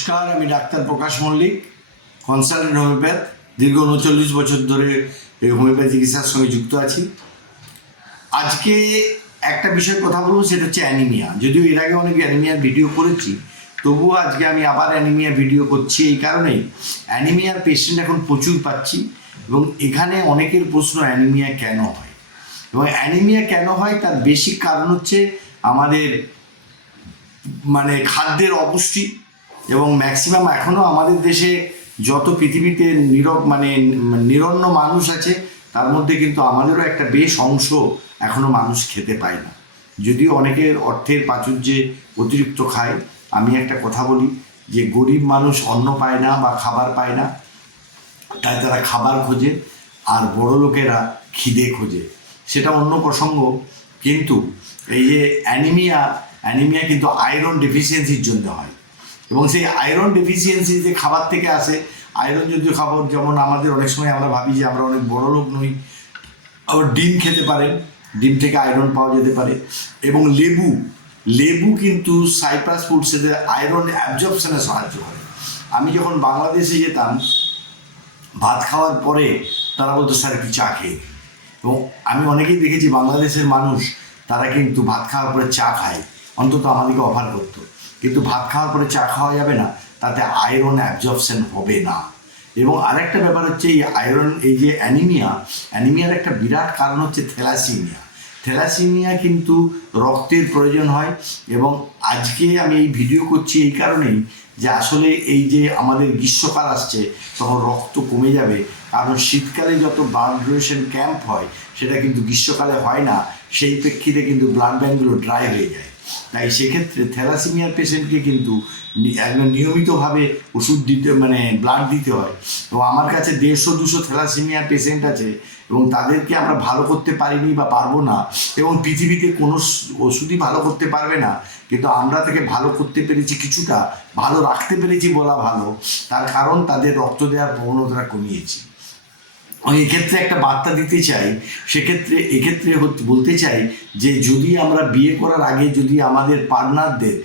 নমস্কার, আমি ডাক্তার প্রকাশ মল্লিক কনসালটেন্ট হোমিওপ্যাথ। দীর্ঘ উনচল্লিশ বছর ধরে এই হোমিওপ্যাথি চিকিৎসার সঙ্গে যুক্ত আছি। আজকে একটা বিষয়ে কথা বলব, সেটা হচ্ছে অ্যানিমিয়া। যদিও এর আগে অনেক অ্যানিমিয়ার ভিডিও করেছি, তবুও আজকে আমি আবার অ্যানিমিয়া ভিডিও করছি এই কারণেই। অ্যানিমিয়ার পেশেন্ট এখন প্রচুর পাচ্ছি এবং এখানে অনেকের প্রশ্ন, অ্যানিমিয়া কেন হয়? এবং অ্যানিমিয়া কেন হয়, তার বেশি কারণ হচ্ছে আমাদের মানে খাদ্যের অপুষ্টি এবং ম্যাক্সিমাম এখনও আমাদের দেশে যত পৃথিবীতে নীরব মানে নিরন্ন মানুষ আছে, তার মধ্যে কিন্তু আমাদেরও একটা বেশ অংশ এখনও মানুষ খেতে পায় না। যদিও অনেকের অর্থের প্রাচুর্যে অতিরিক্ত খায়। আমি একটা কথা বলি যে গরিব মানুষ অন্ন পায় না বা খাবার পায় না, তাই তারা খাবার খোঁজে আর বড় লোকেরা খিদে খোঁজে। সেটা অন্য প্রসঙ্গ, কিন্তু এই যে অ্যানিমিয়া অ্যানিমিয়া কিন্তু আয়রন ডেফিসিয়েন্সির জন্য হয়। এবং সেই আয়রন ডেফিসিয়েন্সি যে খাবার থেকে আসে আয়রন জাতীয় খাবার যেমন আমাদের অনেক সময় আমরা ভাবি যে আমরা অনেক বড় লোক নই, আবার ডিম খেতে পারেন, ডিম থেকে আয়রন পাওয়া যেতে পারে। এবং লেবু লেবু কিন্তু সাইপ্রাস ফুডসেতে আয়রন অ্যাবজর্পশনে সাহায্য করে। আমি যখন বাংলাদেশে যেতাম, ভাত খাওয়ার পরে তারা বলতো, স্যার, একটু চা খেয়ে এবং আমি অনেকেই দেখেছি বাংলাদেশের মানুষ, তারা কিন্তু ভাত খাওয়ার পরে চা খায়। অন্তত আমাদেরকে অফার করতো। কিন্তু ভাত খাওয়ার পরে চা খাওয়া যাবে না। তাতে আয়রন অ্যাবজর্পশন হবে না। এবং আরেকটা ব্যাপার হচ্ছে এই আয়রন এই যে অ্যানিমিয়া অ্যানিমিয়ার একটা বিরাট কারণ হচ্ছে থ্যালাসিমিয়া। থ্যালাসিমিয়া কিন্তু রক্তের প্রয়োজন হয় এবং আজকে আমি এই ভিডিও করছি এই কারণেই যে আসলে এই যে আমাদের গ্রীষ্মকাল আসছে, তখন রক্ত কমে যাবে। কারণ শীতকালে যত ব্লাড ডোনেশন ক্যাম্প হয়, সেটা কিন্তু গ্রীষ্মকালে হয় না। সেই প্রেক্ষিতে কিন্তু ব্লাড ব্যাঙ্কগুলো ড্রাই হয়ে যায়। তাই সেক্ষেত্রে থ্যালাসিমিয়ার পেশেন্টকে কিন্তু একদম নিয়মিতভাবে ওষুধ দিতে মানে ব্লাড দিতে হয়। এবং আমার কাছে দেড়শো, দুশো থ্যালাসিমিয়ার পেশেন্ট আছে এবং তাদেরকে আমরা ভালো করতে পারিনি বা পারব না এবং পৃথিবীতে কোনো ওষুধই ভালো করতে পারবে না। কিন্তু আমরা তাকে ভালো করতে পেরেছি কিছুটা, ভালো রাখতে পেরেছি বলা ভালো। তার কারণ তাদের রক্ত দেওয়ার প্রবণতাটা কমিয়েছি। এক্ষেত্রে একটা বার্তা দিতে চাই, সেক্ষেত্রে, এক্ষেত্রে বলতে চাই যে যদি আমরা বিয়ে করার আগে যদি আমাদের পার্টনারদের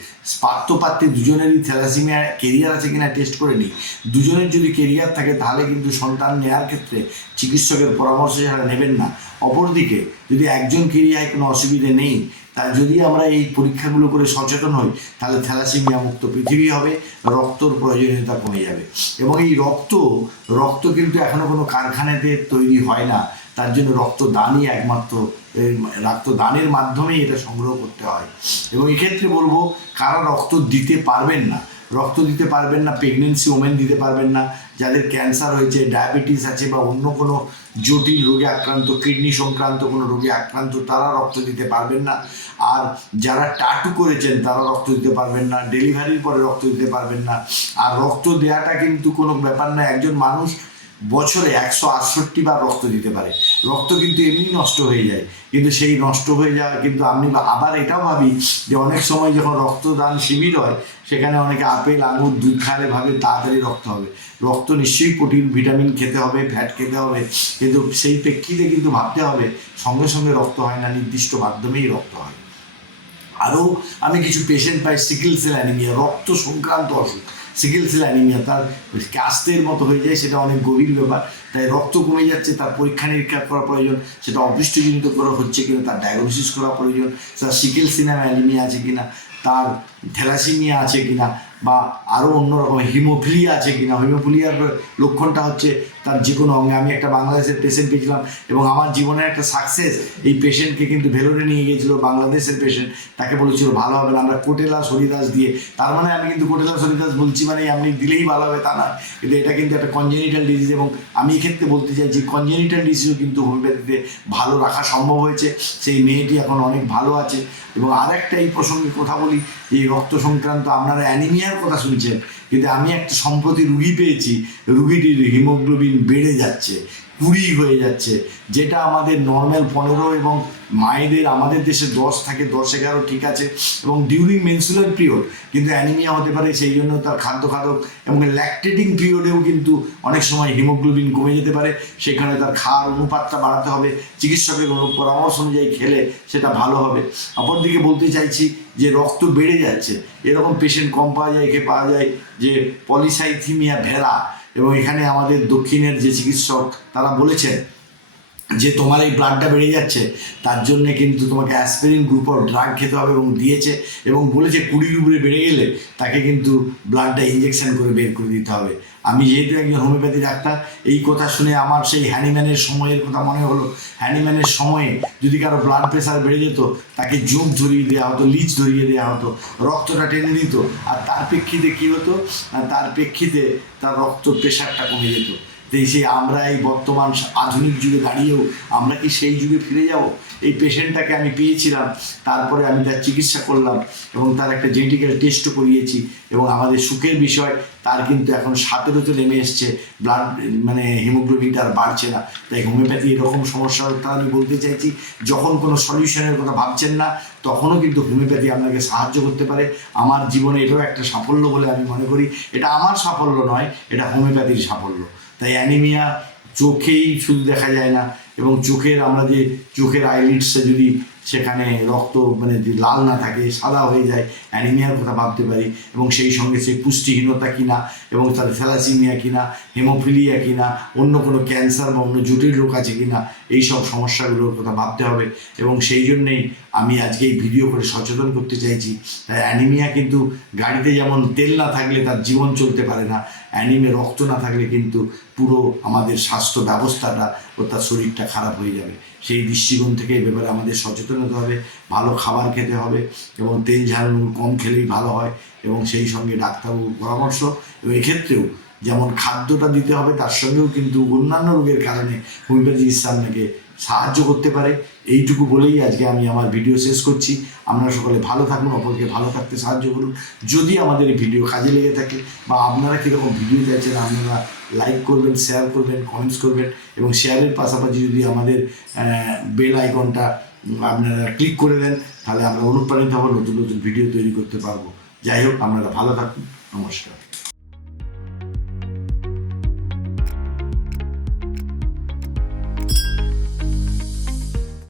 পাত্রপাত্রে দুজনেরই থ্যালাসিমিয়া কেরিয়ার আছে কিনা টেস্ট করে নিই, দুজনের যদি কেরিয়ার থাকে তাহলে কিন্তু সন্তান নেওয়ার ক্ষেত্রে চিকিৎসকের পরামর্শ ছাড়া নেবেন না। অপরদিকে যদি একজন কেরিয়ায় কোনো অসুবিধে নেই তা যদি আমরা এই পরীক্ষাগুলো করে সচেতন হই, তাহলে থ্যালাসিমিয়া মুক্ত পৃথিবী হবে, রক্তর প্রয়োজনীয়তা কমে যাবে। এবং এই রক্ত রক্ত কিন্তু এখনও কোনো কারখানাতে তৈরি হয় না। তার জন্য রক্তদানই একমাত্র রক্তদানের মাধ্যমেই এটা সংগ্রহ করতে হয়। এবং এক্ষেত্রে বলব, কারা রক্ত দিতে পারবেন না রক্ত দিতে পারবেন না প্রেগনেন্সি ওমেন দিতে পারবেন না, যাদের ক্যান্সার হয়েছে ডায়াবেটিস আছে বা অন্য কোনো জটিল রোগে আক্রান্ত কিডনি সংক্রান্ত কোনো রোগে আক্রান্ত, তারা রক্ত দিতে পারবেন না। আর যারা টাটু করেছেন, তারা রক্ত দিতে পারবেন না ডেলিভারির পরে রক্ত দিতে পারবেন না। আর রক্ত দেওয়াটা কিন্তু কোনো ব্যাপার না, একজন মানুষ বছরে একশো আটষট্টি বার রক্ত দিতে পারে। রক্ত কিন্তু এমনি নষ্ট হয়ে যায়। কিন্তু সেই নষ্ট হয়ে যাওয়া কিন্তু আমি আবার এটাও ভাবি যে অনেক সময় যখন রক্তদান শিবির হয়, সেখানে অনেকে আপেল, আঙুর, দুধ খালে ভাবে তাড়াতাড়ি রক্ত হবে। রক্ত নিশ্চয়ই প্রোটিন ভিটামিন খেতে হবে ফ্যাট খেতে হবে। কিন্তু সেই প্রেক্ষিতে কিন্তু ভাবতে হবে, সঙ্গে সঙ্গে রক্ত হয় না, নির্দিষ্ট মাধ্যমেই রক্ত হয়। আরও আমি কিছু পেশেন্ট পাই সিকেল সেল অ্যানিমিয়া রক্ত সংক্রান্ত অসুখ। সিকেল সেল অ্যানিমিয়া তার কাস্তের মতো হয়ে যায়, সেটা অনেক গভীর ব্যাপার। তাই রক্ত কমে যাচ্ছে, তার পরীক্ষা নিরীক্ষা করা প্রয়োজন, সেটা অপুষ্টিজনিত করা হচ্ছে কিনা, তার ডায়াগনোসিস করা প্রয়োজন, তার সিকেল সিনাম অ্যানিমিয়া আছে কিনা, তার থ্যালাসিমিয়া আছে কিনা, বা আরও অন্যরকম হিমোফিলিয়া আছে কিনা। হিমোফিলিয়ার লক্ষণটা হচ্ছে তার যে কোনো অঙ্গে আমি একটা বাংলাদেশের পেশেন্ট পেয়েছিলাম এবং আমার জীবনের একটা সাকসেস এই পেশেন্টকে কিন্তু ভেলোরে নিয়ে গিয়েছিল, বাংলাদেশের পেশেন্ট তাকে বলেছিল, ভালো হবে না, আমরা কোটেলা সরিদাস দিয়ে তার মানে আমি কিন্তু কোটেলা সরিদাস বলছি মানে আপনি দিলেই ভালো হবে, তা না কিন্তু এটা কিন্তু একটা কনজেনিটাল ডিজিজ এবং আমি এক্ষেত্রে বলতে চাই যে কনজেনিটাল ডিজিজও কিন্তু হোমিওপ্যাথিতে ভালো রাখা সম্ভব হয়েছে। সেই মেয়েটি এখন অনেক ভালো আছে। এবং আরেকটা এই প্রসঙ্গে কথা বলি, এই রক্ত সংক্রান্ত আপনারা অ্যানিমিয়ার কথা শুনছেন। কিন্তু আমি একটা সম্প্রতি রুগী পেয়েছি, রুগীটির হিমোগ্লোবিন বেড়ে যাচ্ছে, কুড়ি হয়ে যাচ্ছে। যেটা আমাদের নর্মাল পনেরো এবং মায়েদের আমাদের দেশে দশ থাকে দশ এগারো ঠিক আছে, এবং ডিউরিং মেনসুলার পিরিয়ড কিন্তু অ্যানিমিয়া হতে পারে, সেই জন্য তার খাদ্য খাদক এবং ল্যাকটেটিং পিরিয়ডেও কিন্তু অনেক সময় হিমোগ্লোবিন কমে যেতে পারে। সেখানে তার খাওয়ার অনুপাতটা বাড়াতে হবে, চিকিৎসকের পরামর্শ অনুযায়ী খেলে সেটা ভালো হবে। অপরদিকে বলতে চাইছি যে রক্ত বেড়ে যাচ্ছে, এরকম পেশেন্ট কম পাওয়া যায়, একে পাওয়া যায় যে পলিসাইথিমিয়া ভেরা এবং এখানে আমাদের দক্ষিণের যে চিকিৎসক তারা বলেছেন যে তোমার এই ব্লাডটা বেড়ে যাচ্ছে, তার জন্য কিন্তু তোমাকে অ্যাসপিরিন গ্রুপ অফ ড্রাগ খেতে হবে এবং দিয়েছে এবং বলেছে কুড়ির উপরে বেড়ে গেলে তাকে কিন্তু ব্লাডটা ইঞ্জেকশন করে বের করে দিতে হবে। আমি যেহেতু একজন হোমিওপ্যাথি ডাক্তার, এই কথা শুনে আমার সেই হ্যানিম্যানের সময়ের কথা মনে হলো। হ্যানিম্যানের সময়ে যদি কারও ব্লাড প্রেশার বেড়ে যেত, তাকে জোক ধরিয়ে দেওয়া হতো লিচ ধরিয়ে দেওয়া হতো, রক্তটা টেনে দিত আর তার প্রেক্ষিতে কী হতো? তার প্রেক্ষিতে তার রক্ত প্রেশারটা কমে যেত। সেই আমরা এই বর্তমান আধুনিক যুগে দাঁড়িয়েও আমরা কি সেই যুগে ফিরে যাব? এই পেশেন্টটাকে আমি পেয়েছিলাম, তারপরে আমি তার চিকিৎসা করলাম এবং তার একটা জেনেটিক্যাল টেস্টও করিয়েছি এবং আমাদের সুখের বিষয়, তার কিন্তু এখন সতেরোতে নেমে এসছে ব্লাড মানে হিমোগ্লোবিনটা আর বাড়ছে না। তাই হোমিওপ্যাথি এরকম সমস্যার কথা আমি বলতে চাইছি, যখন কোনো সলিউশনের কথা ভাবছেন না, তখনও কিন্তু হোমিওপ্যাথি আপনাকে সাহায্য করতে পারে। আমার জীবনে এটাও একটা সাফল্য বলে আমি মনে করি। এটা আমার সাফল্য নয়, এটা হোমিওপ্যাথির সাফল্য। তাই অ্যানিমিয়া চোখেই শুধু দেখা যায় না এবং চোখের আমরা যে চোখের আইলিডসে যদি সেখানে রক্ত মানে লাল না থাকে, সাদা হয়ে যায় অ্যানিমিয়ার কথা ভাবতে পারি এবং সেই সঙ্গে সেই পুষ্টিহীনতা কিনা এবং তার থ্যালাসিমিয়া কিনা হেমোফিলিয়া কিনা, অন্য কোনো ক্যান্সার বা অন্য জটিল রোগ আছে কিনা এই সব সমস্যাগুলোর কথা ভাবতে হবে এবং সেই জন্যেই আমি আজকে এই ভিডিও করে সচেতন করতে চাইছি। অ্যানিমিয়া কিন্তু গাড়িতে যেমন তেল না থাকলে তার জীবন চলতে পারে না অ্যানিমে রক্ত না থাকলে কিন্তু পুরো আমাদের স্বাস্থ্য ব্যবস্থাটা ও তার শরীরটা খারাপ হয়ে যাবে। সেই দৃষ্টিকোণ থেকে ব্যাপারে আমাদের সচেতন হতে হবে, ভালো খাবার খেতে হবে এবং তেল ঝাল নুন কম খেলেই ভালো হয় এবং সেই সঙ্গে ডাক্তারবাবুর পরামর্শ। এবং এক্ষেত্রেও যেমন খাদ্যটা দিতে হবে, তার সঙ্গেও কিন্তু অন্যান্য রোগের কারণে হোমিওপ্যাথি আপনাকে সাহায্য করতে পারে। এইটুকু বলেই আজকে আমি আমার ভিডিও শেষ করছি। আপনারা সকলে ভালো থাকুন, অপরকে ভালো থাকতে সাহায্য করুন। যদি আমাদের এই ভিডিও কাজে লেগে থাকে বা আপনারা কীরকম ভিডিও চাইছেন আপনারা লাইক করবেন শেয়ার করবেন কমেন্টস করবেন এবং শেয়ারের পাশাপাশি যদি আমাদের বেল আইকনটা আপনারা ক্লিক করে দেন, তাহলে আমরা অনুপ্রাণিত হব, নতুন নতুন ভিডিও তৈরি করতে পারব। যাই হোক, আপনারা ভালো থাকুন। নমস্কার।